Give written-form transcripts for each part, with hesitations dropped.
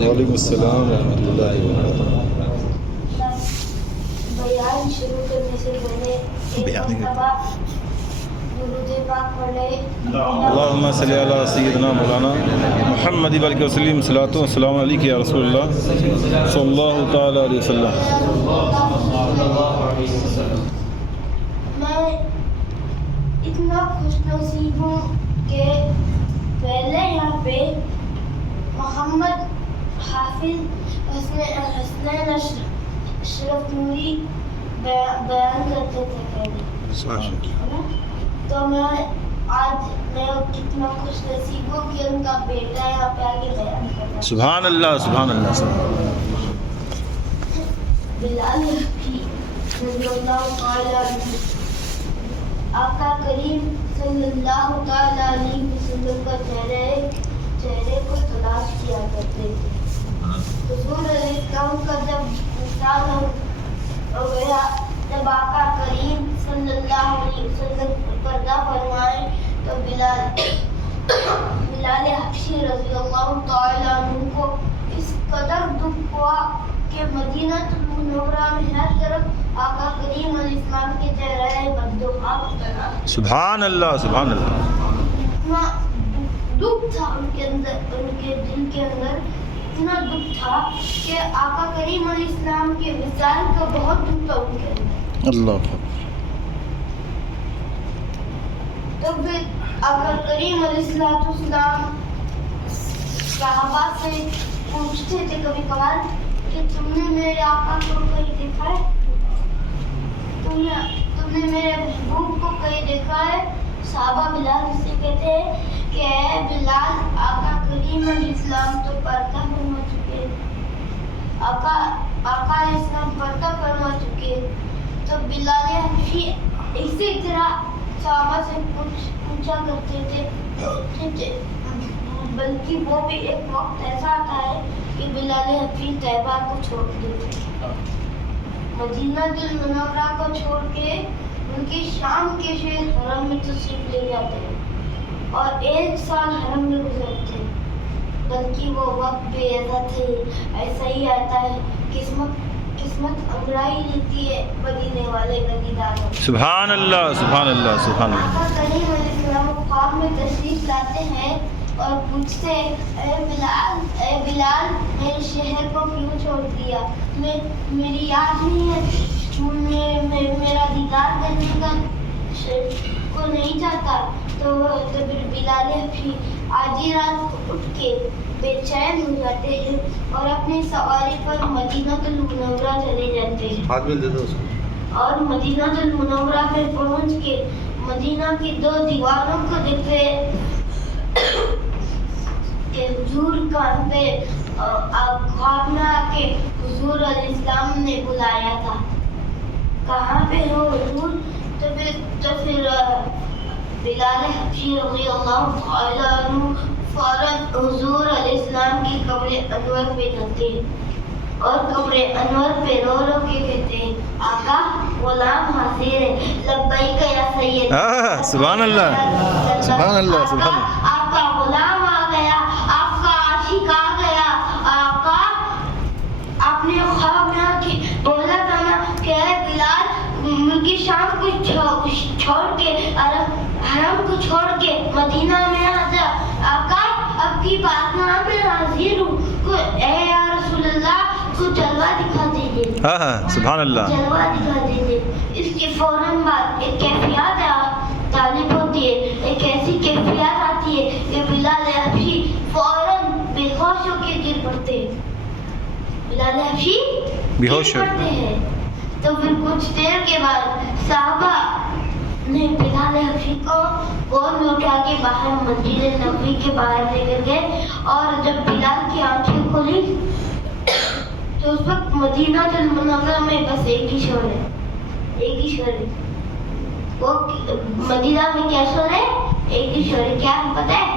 وعلیکم السلام ورحمۃ اللہ وبرکاتہ۔ بیان شروع کرنے سے پہلے ایک مرتبہ درود پاک پڑھے۔ اللہم صلی علی سیدنا مولانا محمد بلکہ وسلم صلاۃ و السلام علیک یا رسول اللہ صلی اللہ تعالی علیہ وسلم۔ میں اتنا خوش نصیب ہوں کہ پہلے یہاں پہ محمد حافظ حسنین اشرف نوری بیان کرتے تھے پہلے، تو میں اتنا خوش نصیب ہوں کہ ان کا بیٹا یہاں پہ آگے بیان کر رہا ہے۔ سبحان اللہ سبحان اللہ۔ بلال حبشی رضی اللہ تعالی عنہ آقا کریم صلی اللہ تعالی علیہ وسلم کا چہرے کو تلاش کیا کرتے تھے۔ حضور علیہ السلام کا جب وصال ہو گیا، جب آقا کریم صلی اللہ علیہ وسلم پردہ فرمائے، تو بلال حبشی رضی اللہ تعالی عنہ کو اس قدر دکھ ہوا کہ مدینہ المنورہ میں ہر طرف آقا کریم علیہ السلام کے چہرے بدخواہ بنا۔ سبحان اللہ سبحان اللہ۔ اتنا دکھ تھا ان کے اندر، ان کے دل کے اندر اتنا دکھ تھا کہ آقا کریم علیہ السلام کے وصال کا بہت دکھ تھا ان کے اندر۔ اللہ تو پھر آقا کریم علیہ السلام صحابہ سے پوچھتے تھے کبھی کبھار کہ تم نے میرے آقا کو کہیں دیکھا ہے؟ تم نے میرے محبوب کو کہیں دیکھا ہے؟ صحابہ بلال سے کہتے ہیں کہ اے بلال، آقا کریم علیہ السلام تو پردہ فرما چکے، آقا علیہ السلام پردہ فرما چکے۔ تو بلال حبشی اسی طرح صحابہ سے پوچھا کرتے تھے، بلکہ وہ بھی ایک وقت ایسا آتا ہے کہ بلال حبشی طیبہ کو چھوڑ دیتے ہیں، مدینہ المنورہ کو چھوڑ کے ان کی شام کے شہر حرم میں تشریف لے جاتے ہیں اور 1 سال حرم میں گزرتے ہیں۔ بلکہ وہ وقت بھی ایسا ہی آتا ہے، قسمت انگڑائی لیتی ہے مدینے والے گدیداروں۔ سبحان اللہ سبحان اللہ سبحان اللہ۔ آقا کریم علیہ السلام خواب میں تشریف لاتے ہیں اور پوچھتے اے بلال میرے شہر کو کیوں چھوڑ دیا؟ میری یاد نہیں ہے، میرا دیدار کرنے کا کو نہیں چاہتا۔ تو پھر بلال حبشی آدھی رات کو اٹھ کے بے چین ہو جاتے ہیں اور اپنی سواری پر مدینہ المنورہ چلے جاتے ہیں، اور مدینہ المنورہ میں پہنچ کے مدینہ کی 2 دیواروں کو دیکھتے کہ حضور کہاں پہ خواب میں آ کے حضور علیہ السلام نے بلایا تھا، کہاں پہ ہو حضور؟ تو پھر بلال حبشی رضی اللہ تعالی عنہ فوراً حضور علیہ السلام کی قبر انور پہ جاتے ہیں اور قبر انور پہ رو رو کے کہتے ہیں آقا غلام حاضر ہے، لبیک یا سید۔ سبحان اللہ سبحان اللہ سبحان اللہ۔ آپ کا غلام آ گیا، آپ کا عاشق آ گیا۔ آقا آپ نے خواب میں آ کے بولا تھا نا کہ اے بلال ملکی شام کو چھوڑ کے حرم کو چھوڑ کے مدینہ میں آ جا۔ آقا اب کی بات نہ میں حاضر ہوں، اے یا رسول اللہ کو جلوہ دکھا دیجیے۔ سبحان اللہ۔ جلوہ دکھا دیجیے۔ اس کے فوراً بعد ایک کیفیت طالب ہوتی ہے، ایک ایسی کیفیت آتی ہے کہ بلال حبشی فوراً بے ہوش ہو کے گر پڑتے ہیں، بلال حبشی بے ہوش گر پڑتے ہیں۔ تو پھر کچھ دیر کے بعد صحابہ نے بلال حبشی کو گود میں اٹھا کے باہر مسجد نبوی کے باہر لے کر گئے، اور جب بلال کی آنکھیں کھلی تو اس وقت مدینہ المنورہ میں بس ایک ہی شور ہے، وہ مدینہ میں کیا شور ہے؟ ایک ہی شور ہے، کیا پتہ ہے؟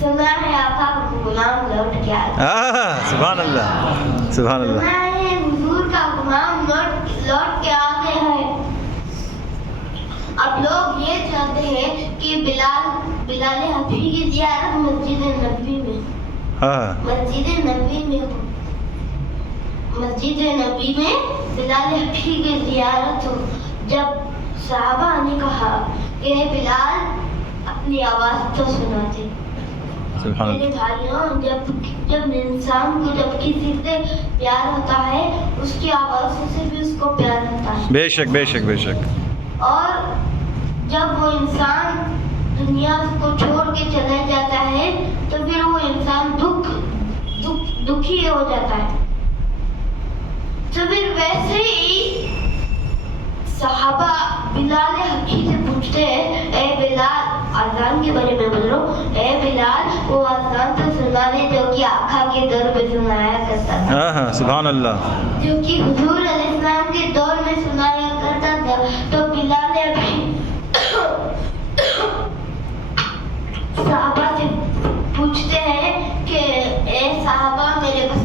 سنا ہے آقا کا غلام لوٹ کے آ گیا۔ سبحان اللہ سبحان اللہ۔ سنا ہے حضور کا غلام لوٹ کے آ گیا ہے۔ اب لوگ یہ چاہتے ہیں کہ بلال حبشی کی زیارت مسجد نبوی میں، ہاں مسجد نبی میں ہوں. مسجد نبی میں بلال حبشی کی زیارت ہو. جب صحابہ نے کہا کہ بلال اپنی آواز تو سنا دے. سبحان میرے اللہ. بھائیوں، جب انسان کو جب کسی سے پیار ہوتا ہے اس کی آواز سے بھی اس کو پیار ہوتا ہے. بے شک بے شک بے شک. اور جب وہ انسان دنیا کو چھوڑ کے چلا جاتا ہے تو پھر وہ انسان دکھی ہو جاتا ہے. تو پھر ویسے ہی صحابہ بلال حبشی سے پوچھتے ہیں، اے بلال، اذان کے بارے میں بول رہا ہوں، اے بلال وہ اذان تو سنا دے جو کہ آقا کے دور پہ سنایا کرتا تھا، ہاں ہاں سبحان اللہ. جو کہ حضور علیہ السلام کے دور میں سنایا کرتا تھا. تو بلال حبشی صحابہ سے پوچھتے ہیں کہ اے صحابہ، میرے بس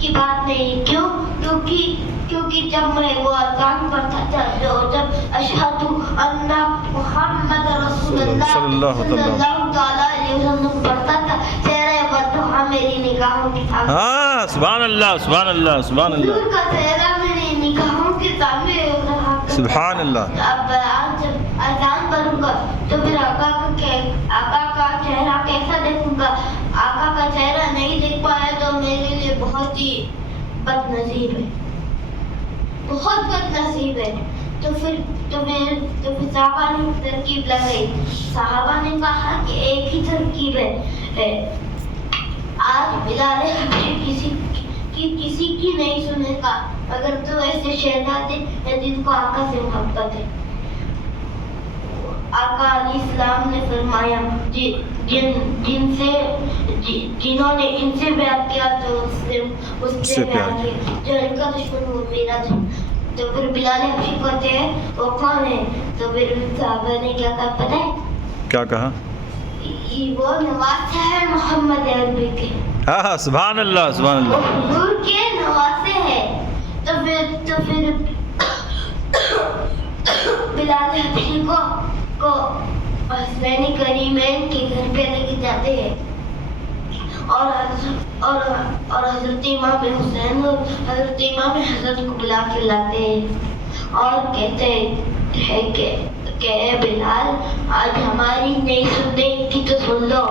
کی بات نہیں. کیوں؟ کیونکہ جب میں وہ اذان پڑھتا تھا، جب اشہد ان محمد رسول اللہ صلی اللہ تعالی علیہ وسلم پڑھتا تھا، چہرہ بدوحہ میری نگاہوں کے سامنے. ہاں سبحان اللہ سبحان اللہ سبحان اللہ. حضور کا چہرہ میری نگاہوں کے سامنے رہا. سبحان اللہ. اب جب اذان پڑھوں گا تو پھر آقا کا چہرہ کیسا دیکھوں گا؟ آقا کا چہرہ نہیں دیکھ پایا تو میرے لیے بہت ہی بد نصیب ہے، بہت بد نصیب ہے. تو پھر صحابہ نے ترکیب لگائی. صحابہ نے کہا کہ ایک ہی ترکیب ہے. آج بلال حبشی کسی کی نہیں سنے گا اگر تو ایسے شہزادے ہیں جن کو آقا سے محبت ہے. آقا علیہ السلام نے فرمایا جنہوں نے ان سے پیار کیا تو اس سے پیار کیا، جو ان کا دشمن وہ میرا دشمن. تو پھر بلال حبشی کہتے ہیں وہ کون ہے؟ تو پھر صحابہ نے کیا کہا پتہ ہے؟ کیا کہا؟ وہ نواسے ہیں محمد عربی کے. ہاں سبحان اللہ سبحان اللہ. حضور کے نواسے ہیں. تو پھر بلال حبشی کو حسین کریمین کے گھر پہ لے کے جاتے ہیں اور حضرت امام حسین اور حضرت امام حسن کو بلا کے لاتے ہیں اور کہتے ہیں کہ اے بلال، آج ہماری نہیں سننے کی تو سن لو.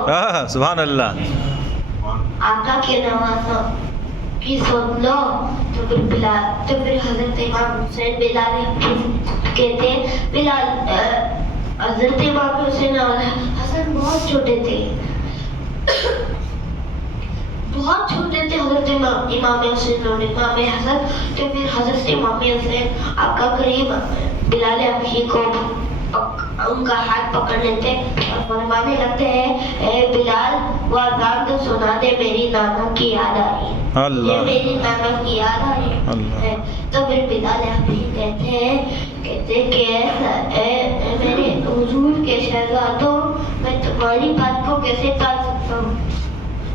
سبحان اللہ. آقا کے نوازوں کی سن لو. تو پھر حضرت امام حسین بلال کہتے ہیں بلال، حضرت امام حسین اور حسن بہت چھوٹے تھے، بہت چھوٹے تھے حضرت امام حسین اور امام حسن. تو پھر حضرت امام حسین آقا کریم بلال حبشی کو ان کا ہاتھ پکڑ لیتے اور فرمانے لگتے ہیں، اے بلال وہ اذان تو سنا دے، میری نانا کی یاد آ رہی ہے، یہ میری نانا کی یاد آ رہی ہے. تو پھر بلال حبشی کہتے ہیں کہ اے میرے حضور کے شہزادوں، میں تمہاری بات کو کیسے ٹال سکتا ہوں؟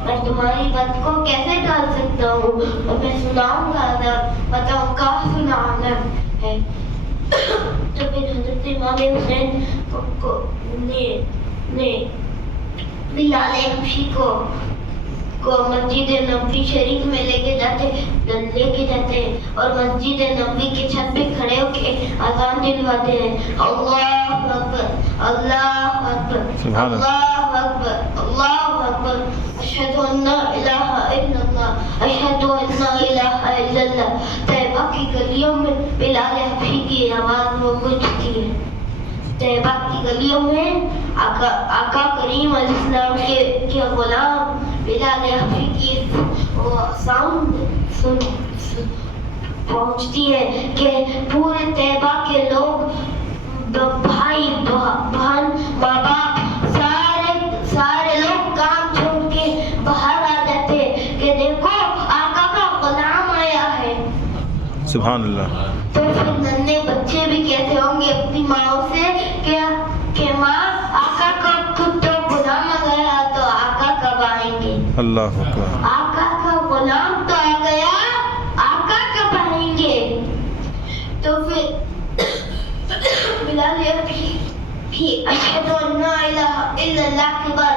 میں تمہاری بات کو کیسے ٹال سکتا ہوں؟ اور میں سناؤں گا نا، بتاؤں کہاں سنانا ہے. تو پھر حضرت امام حسین نے بلال حبشی کو مسجد نبوی شریف میں لے کے جاتے اور مسجد نبوی کے چھت پہ کھڑے ہو کے اذان دلواتے ہیں. اللہ اکبر اللہ اکبر اللہ اکبر اللہ اکبر، اشہد ان لا الہ الا اللہ اشہد ان لا الہ الا اللہ. طیبہ کی گلیوں میں بلال حبشی کی آواز وہ گونجتی ہے. طیبہ کی گلیوں میں آقا کریم علیہ السلام کے غلام بلال حبشی کی وہ ساؤنڈ پہنچتی ہے کہ پورے طیبہ کے لوگ، بھائی بہن ماں باپ سارے لوگ کام چھوڑ کے باہر آ جاتے کہ دیکھو آقا کا غلام آیا ہے. سبحان اللہ. تو پھر ننھے بچے بھی کہتے ہوں گے اپنی ماں سے کہ ماں آقا کا خود تو غلام آ گیا تو آقا کب آئیں گے؟ اللہ اکبر. آقا کا غلام تو آ گیا، آقا کب آئیں گے؟ تو پھر بلال حبشی اشہد ان لا الہ الا اللہ کے بعد